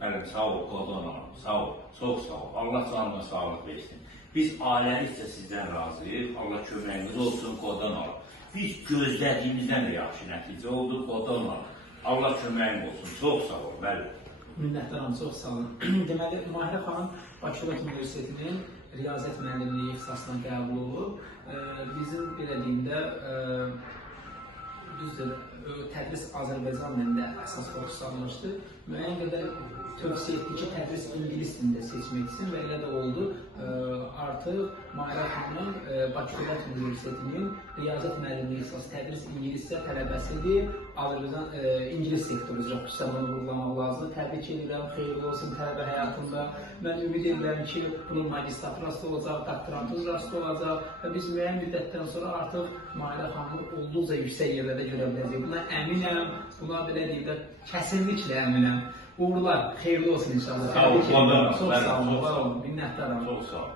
Mənim sağ ol, Qodon hanım, sağ ol, çox sağ ol. Allah canına sağlıq versin. Biz ailəlikcə sizdən razıyıq. Allah köməyiniz olsun, Qodon hanım. Biz gözlədiyimizdən də yaxşı nəticə oldu, Qodon hanım. Allah köməyiniz olsun, çox sağ ol, bəli. Minnətdaram, çox sağ olun. Deməli, Mahirə xanım Bakı Dövlət Universitetinin Riyaziyyat müəllimliyi ixtisasına qəbul olub. Bizim belə deyim də, düzdür, tədris Azərbaycan dilində əsas fokuslanmışdı. Müəyyən qədər tövsiyə etdi ki, tədris ingilis dilində seçmək üçün və elə də oldu. Artıq Mahirə xanım Bakı Dövlət Universitetinin Riyaziyyat müəllimliyi ixtisası tədris ingiliscə tələbəsidir. Azərbaycan ingilis sektoru üzrə xüsusən bunu vurgulamaq lazımdır. Təbrik edirəm, xeyirli olsun tələbə həyatında. Mən ümid edirəm ki, bunun magistraturası olacaq, doktoranturası olacaq və biz müəyyən müddətdən sonra artıq Mahirə xanımı olduqca yüksək yerlərdə görə biləcəyik. Buna əminəm, buna belə deyim də, kəsinliklə əminəm. Uğurlar, xeyirli olsun inşallah. Sağ ol, Çox sağ olun, minnətdaram. Çox sağ ol.